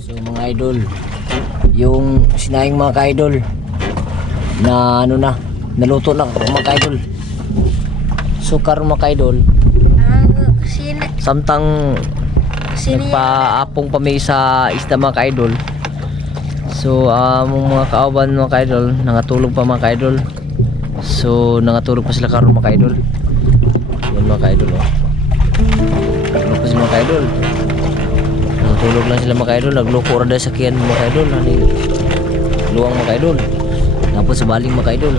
So mga idol, yung sinayang mga ka-idol na ano na, naluto na mga ka-idol. Sukar mga ka-idol. Samtang nagpaapong pa may sa isda mga ka-idol. So mga kaawan mga ka-idol, nangatulog pa mga ka-idol. So nangatulog pa sila karon mga ka-idol. Yan mga ka-idol oh. Natulog pa sila mga ka-idol. Natulog lang sila mga ka-idol. Nagloko ra dahil sa kiyan mga ka-idol. Luwang mga ka-idol. Tapos sa baling mga ka-idol.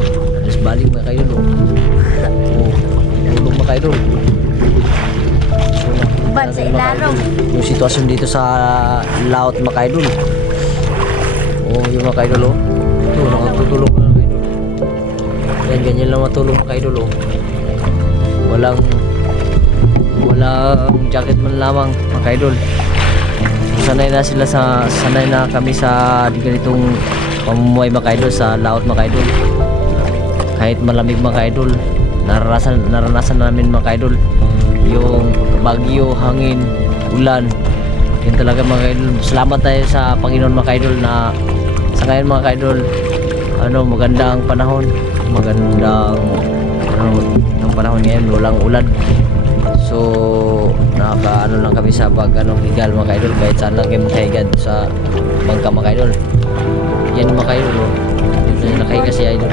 Sa baling mga ka-idol oh. Tulog mga ka-idol. Ban sa ilalong. Yung sitwasyon dito sa laot mga ka-idol. Oh, yung mga ka-idol oh. Ito, nakatutulog mga ka-idol. Yan, ganyan lang matulog mga ka-idol oh. Walang jacket man lamang mga ka-idol. Sanay na kami sa ganitong pamumuhay mga ka-idol sa laot mga ka-idol. Kahit malamig mga ka-idol, naranasan namin mga ka-idol yung bagyo, hangin, ulan. Yan talaga mga ka-idol. Salamat tayo sa Panginoon mga ka-idol na sa ngayon mga ka-idol, magandang panahon, ng panahon ngayon, walang ulan. So lang kami sa higal mga ka-idol, kahit saan lang kayo makahigad sa bangka mga ka-idol. Yan mga ka-idol oh. Dito na nakahiga si idol.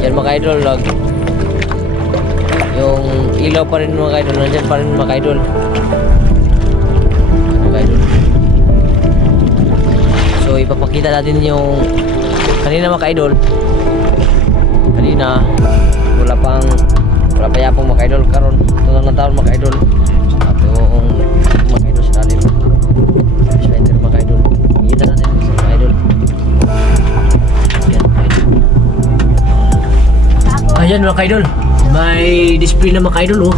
Yan mga ka-idol, yung ilaw pa rin mga ka-idol, nandyan pa rin mga ka-idol. So ipapakita natin yung kanina mga ka-idol. Kanina wala pa yapong mga ka-idol. Karon tunang ng taon mga ka-idol. At yung mga ka-idol sa lalim slender mga ka-idol. Kita natin sa mga ka-idol. Ayan mga ka-idol, may display na mga ka-idol oh.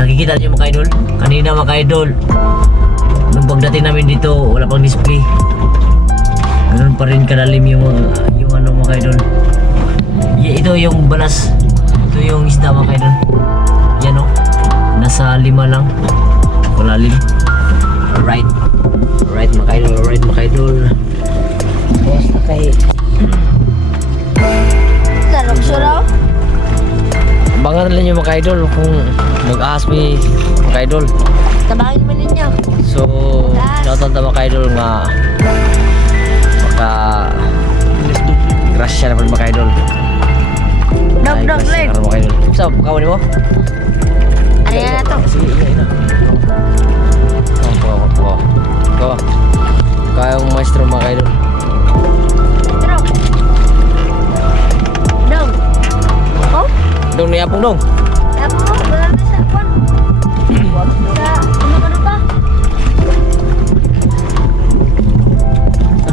Nakikita niyo mga ka-idol. Kanina mga ka-idol, nung pagdating namin dito wala pang display. Ganun pa rin kalalim yung mga ka-idol. Ito yung balas. Ito yung isda mga ka-idol. Yan o. Nasa 5 lang. Kalalim. Alright. Alright mga ka-idol. Alright mga ka-idol. Basta kay Saraw-saraw. abangan nila yung mga ka-idol kung mag-ahas may mga ka-idol. Tabangin mo ninyo. So shoutout na mga ka-idol nga grasya na pa mga ka-idol. Dog leg. Mga ka-idol. Saan kawan mo? Ayan na to. Sige, ina. Go. Kaya yung maestro mga ka-idol. Dog. Dog. Oh? Dong niyapong dong. Apa mo? Wala na sa kwan. Ano ka ba?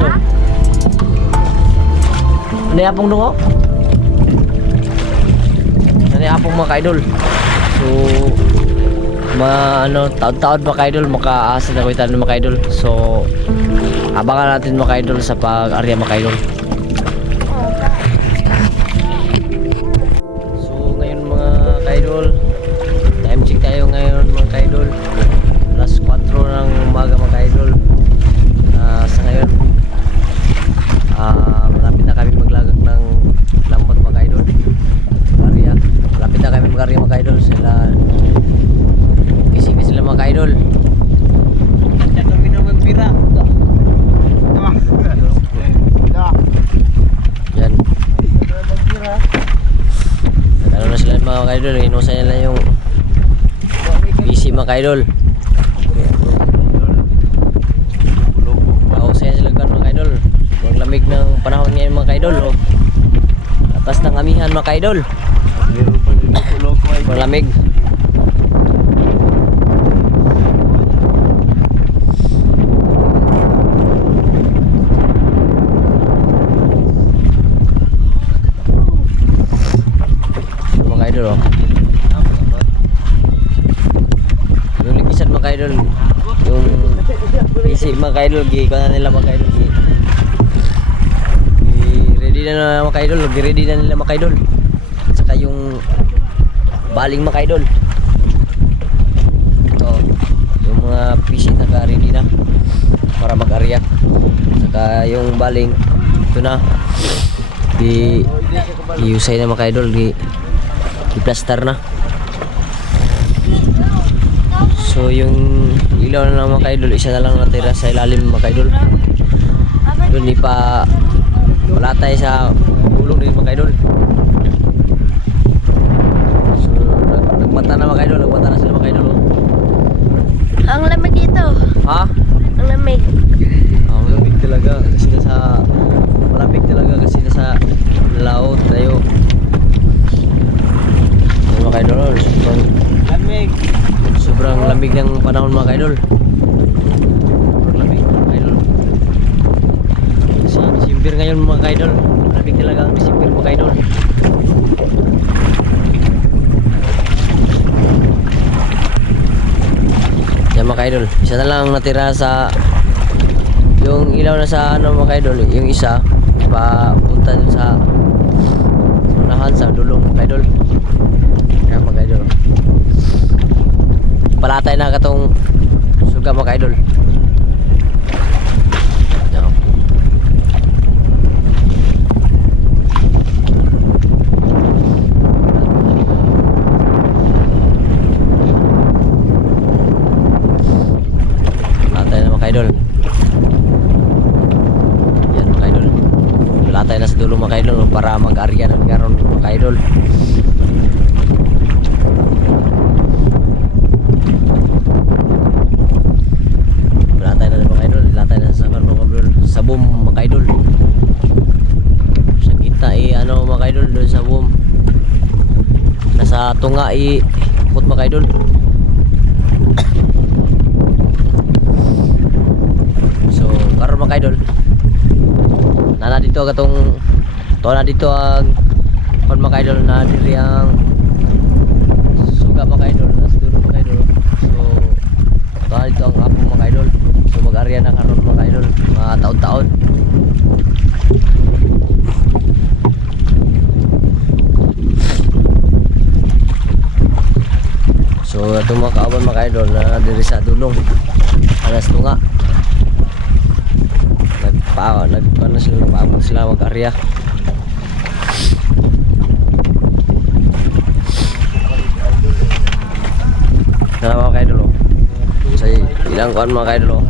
Ha? Niyapong dong oh. Niyapong mga ka-idol. So taon-taon mga ka-idol makaasa na kuitan ng mga ka-idol. So abangan natin mga ka-idol sa pag-arya mga ka-idol. So ngayon mga ka-idol, time check tayo ngayon mga ka-idol. Alas 4 ng umaga mga ka-idol. Sa ngayon malapit na kami maglagak ng lambot mga ka-idol. Malapit na kami mag-arya mga ka-idol. Kising sila mga ka-idol. Yan. Ano na sila mga ka-idol, inusan nila yung busy mga ka-idol. Kausaya sila kan mga ka-idol. Ang lamig ng panahon ngayon mga ka-idol oh. Atas ng amihan mga ka-idol. Malamig. Mga ka-idol oh. Yung likisan mga ka-idol, yung busy mga ka-idol, gigikaw na nila mga ka-idol. Ready na mga ka-idol, ready na nila mga ka-idol. Saka yung baling mga ka-idol. Ito Yung baling ito na. Iusay na mga idol, i-plaster na. So yung ilaw na lang mga idol, isa na lang natira sa ilalim mga idol. Doon palatay sa gulong din mga idol. So nagmata na mga idol, nagmata na sila mga idol. Ang lamig dito. Ha? Ang lamig. Malamig talaga kasi nasa laot tayo. Ayun mga idol, sobrang lamig ng panahon mga idol. Sobrang lamig mga idol. Kasi December ngayon mga idol, lamig talaga ang December mga idol. Yan mga idol, isa na lang natira sa yung ilaw na sa ano mga idol, yung isa papunta dun sa unahan sa dulong mga idol. Yan mga idol, palatay na katong suga mga idol. Yan. Palatay na mga idol. Latay na sa dulo mga idol para mag-arya na meron mga idol. Latay na mga idol, latay na sa sa boom mga idol. Sa kita ano mga idol doon sa boom. Nasa tunga put mga idol. So karon mga idol, nana dito katong na dito ang kon mga idol na diri ang suga mga idol na sa dulo mga idol. So na dito ang apo mga idol. So mag-arya na karon mga idol mga taon-taon. So itong mga kaaban mga idol na diri sa dulong alas tunga, nagpaano sila, nagpaabot sila mag-arya. Na mga idol sa ilang kuan mga idol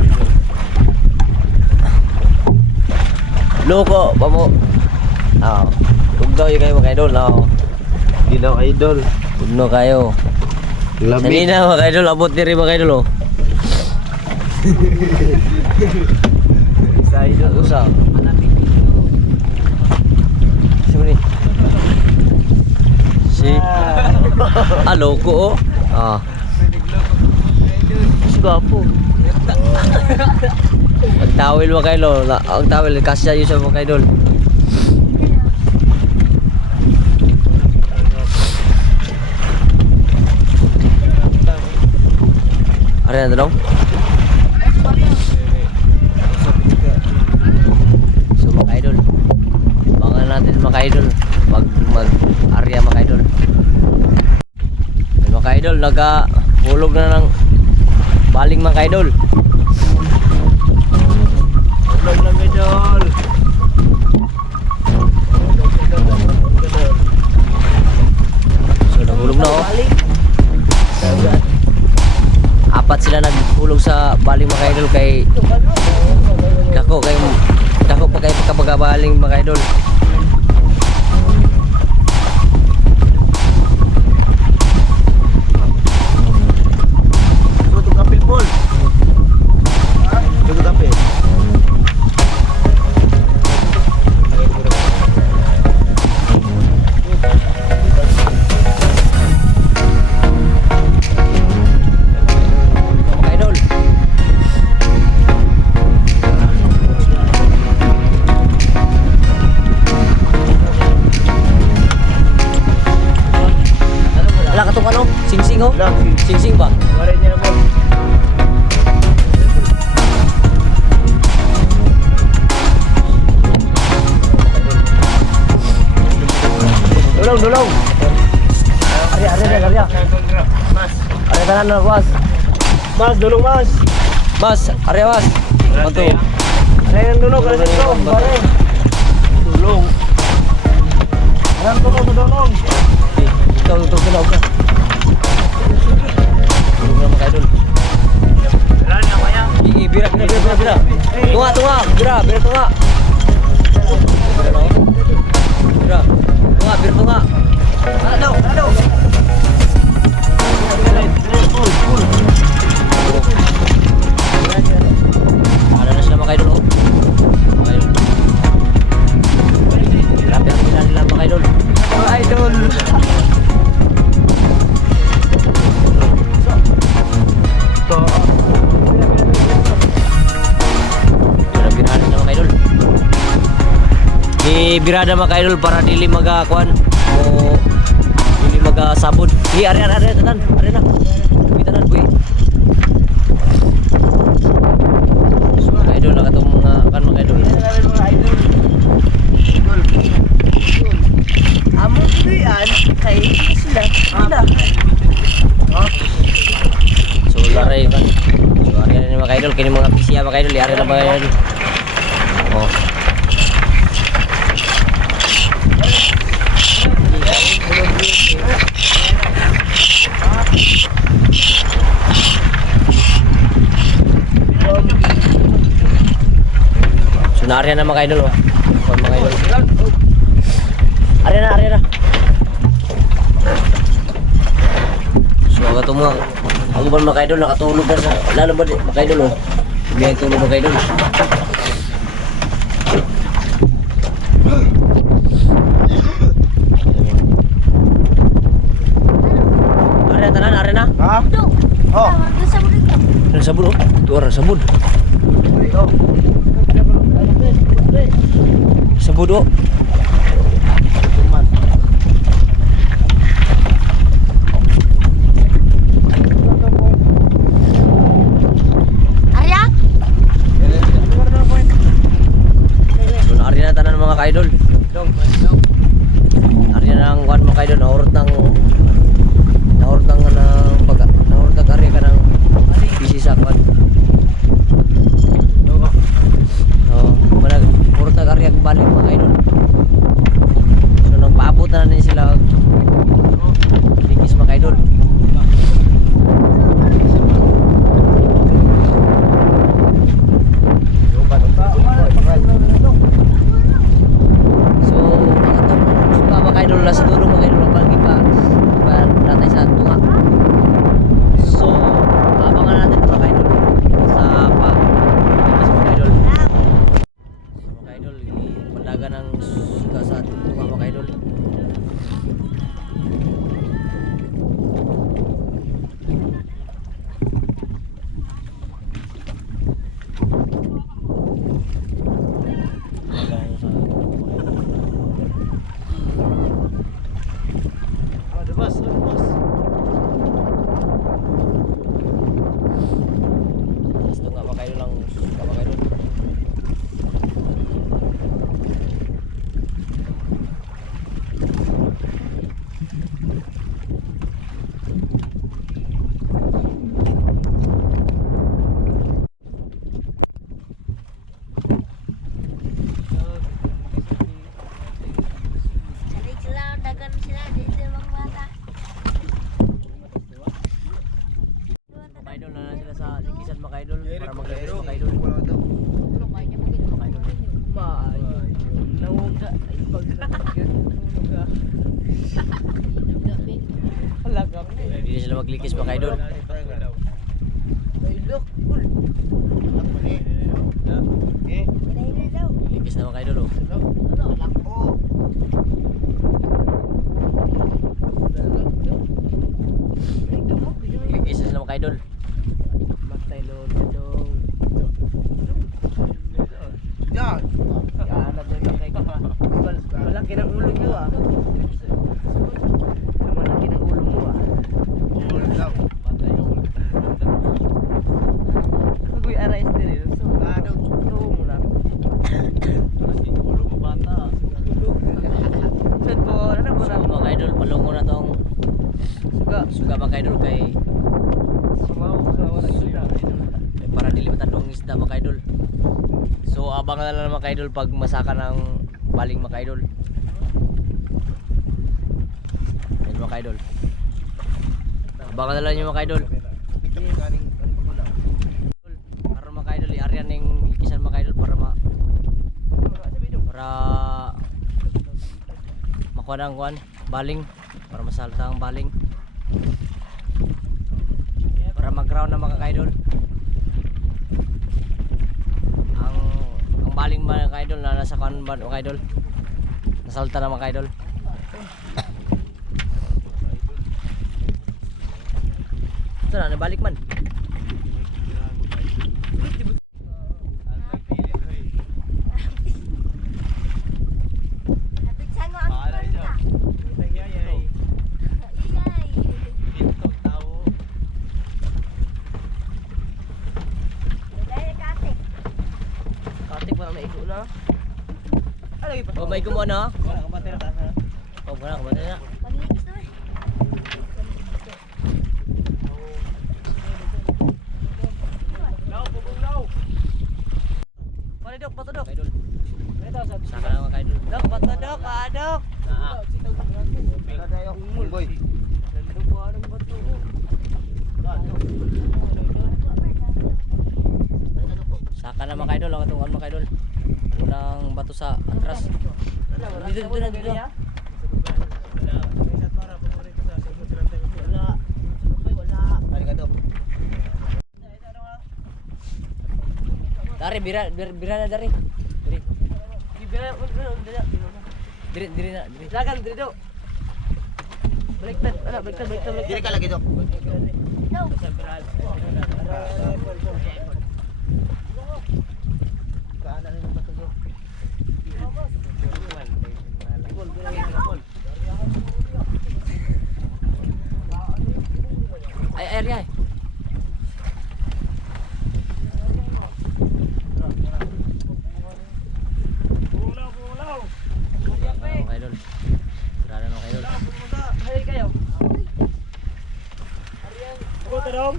loko pa mo. Tugnaw yung kayo mga idol. Di daw idol. Tugnaw kayo. Lamig. Sanina mga idol, abot diri mga idol. Sa idol. Usa. Sino si loko Gwapo. Ang tawil mga idol, ang tawil kasya yun sa mga idol. Ano yan dalaw? So mga idol, bangan natin mga idol mag-arya mga idol. Mga idol, nagahulog na ng baling mga idol. Hulog lang idol. So nahulog na apat sila naghulog sa baling mga idol kay dako pa kay pagkabaling mga idol. Singsing ho? Singsing ba? Wala niya naman. Dulong. Arya. Mas. Arya tanan na, boss. Mas, dulong mas. Mas, arya mas. Bantu. Ayan ang dulong, alas ito, pare. Dulong. Ayan ko sa dulong. Ikaw ginaw ka. Tulog na mga idol. Wala niya kaya. Bira. Tunga. Bira tunga. Bira tunga. Ano? Ada na sila mga idol, oh. Mga idol. Grabe ang pila nila mga idol. Mga idol. Bira-birahan sila mga idol. Ibirada mga idol para dili magakuan o dili magasabod. Ari tanan. Ari na. Bitanan boy. Mga idol na katong mga kan mga idol. Amo tuyan kay sila. Sila. So laray kan. So ari na mga idol kini mga pisya mga idol, ari na mga idol. Oh. So naari na mga idol, oh. Mga idol. Ari na. So agad mga ako ba mga idol nakatulog na sa lalo ba mga idol, oh. May tulog mga idol. Ari na. Ha? Ito. Oh. Sa murid ko. Ang sabon, oh. Ito orang sabon. Sabon, oh. Arya? So naari na tanan mga ka-idol. Naari na ang kuan mga ka-idol, nahurot ng ari ka ng busy sa kuan. So nahurot ng ari ang balik mga ka-idol. So nang paabot na rin sila likis mga ka-idol. So mga ka-idol na sa dulo mga ka-idol ang pa natay sa tunga. So abangan natin mga ka-idol sa likis mga ka-idol. So mga ka-idol ipandaga ng suka sa tunga mga ka-idol. Gusto nga mga ka-idol lang suka mga ka-idol. Cari sila, dagan sila di sila bata. Mga idol na sila sa likisan mga idol para maglaro mga idol. Nauga. Hindi sila maglikis mga idol. Likis na mga idol, oh. Likis na sila mga idol. Matay lolo dong. Yan. Alam mo na kay malaki ng ulo niyo ah. Malaki ng ulo mo ah. Ulo daw. Patay yung ulo. Kuy aray din. So ano mo na. Malaki ulo mo bata. Sad po ano mo So na. mga idol, palungo na tong suga mga idol kay Sumaw sa wala isda. para dili matandong isda mga idol. So So abangan na lang mga ka-idol pag masaka ng baling mga ka-idol. Yan mga ka-idol. Abangan na lang yung mga ka-idol. Karon mga ka-idol, i-area ning ikisan mga ka-idol para makuha ng kuan, baling, para masalta ang baling. Para mag-ground na mga ka-idol. Ang baling mga ka-idol na nasa kuan ba mga ka-idol? Nasalta na mga ka-idol. Ito na, nabalik man. Oh, may gumawa na. Wala ka batera taas na. Oh, wala ka ba na? Maglinis na eh. Law, bugong law. Pare dok, bato dok. Kaidol. Saka na mga kaidol. Dok, bato dok, dok. Pero tayo umul boy. Nandun ko anong bato. Saka na mga kaidol, ang atungan mga kaidol. Unang bato sa atras. Dito na dito. Wala. Okay, wala. Tari ka dok. Dari bira na dari. Diri. Diri na, diri. Lagan, diri do. Baliktad, baliktad. Diri ka lagi dok. No. Kaanan ni bato dok. Ay area. Mga kaidol. Sira na mga kaidol. Hay kayo. Buto dong.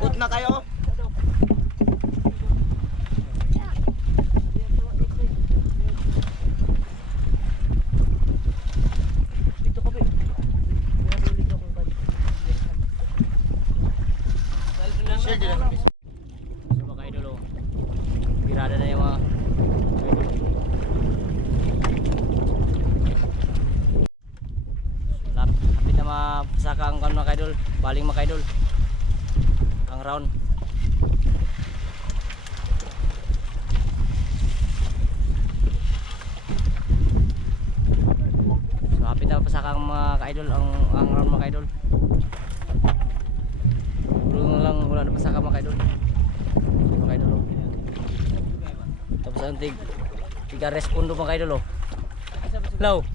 Good na kayo. Dito ka ba? Share din ang piso. So mga kaidol, oh. Birada na yung mga hapit na mapasaka ang mga kaidol, baling mga kaidol, ang round. So hapit na mapasaka ang mga kaidol, ang round mga kaidol. Wala na pasaka mga kaidol. Mga kaidol, oh. Tapos ang tiga respondo mga kaidol, oh. Hello.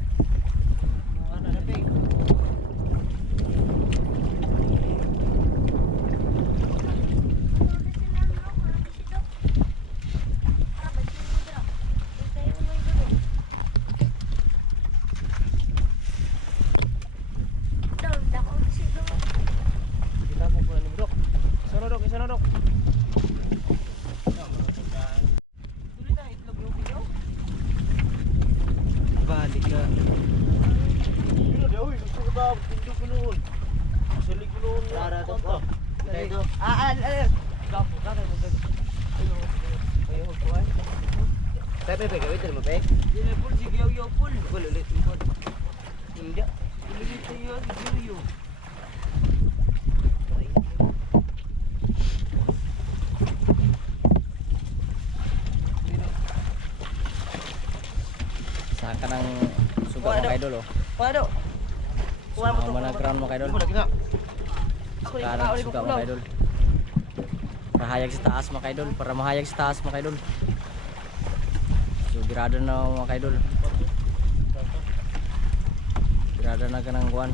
Isa na dok. Balik ka. Ano daw? Gusto ko ba tindog ko noon? Salik ko noon. Para to ko. Dito. Gapo ka kayo mag. Ayo ko ay. Pepe, gawin mo pe. Dili pul sige yo pul. Pul ulit mo. Hindi. Ulit tayo yo. Saka ng suga mga kaidol, oh. Paano? Sumama na ground mga kaidol. Lagi na. Saka ng suga mga kaidol. Para hayag sa taas mga kaidol. Para mahayag sa taas mga kaidol. So birada na mga kaidol. Birada na ganang kuwan.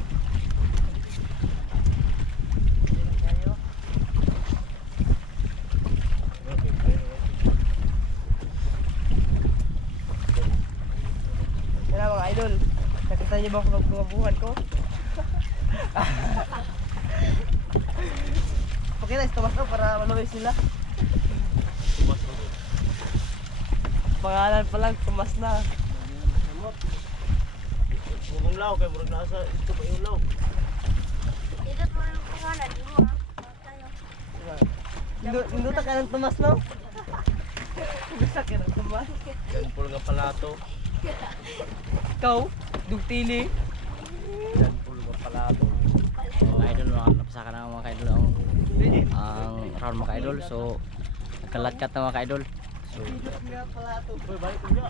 Kaya mga idol, nakita niyo ba ang buwan ko? Okay na, tumas na para maluwi sila. Pangalan pa lang, Tomas na. Samot. Mugong law kay murag nasa ito pa yung law. Ito po yung pangalan, di mo Ninduta ka ng Tomas, no? Bisa ka ng Tomas. Danpol nga palato. Ikaw, Dugtili. Danpol nga palato. Mga idol, napasakan na mga idol ang round mga idol. So nagkalatkat na mga idol. So Uy, balik ko niya.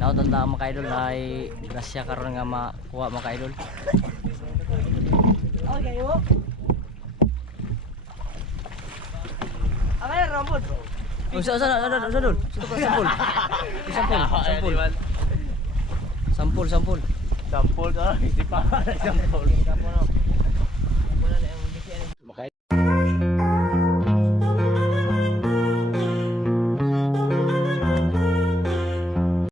nautanda mga idol ay grasya karon nga makuha mga idol. Okay, mo. Akala Ramon. Usa dul. Sampul. Sampul. Dampol ka. Hindi pa. Dampol.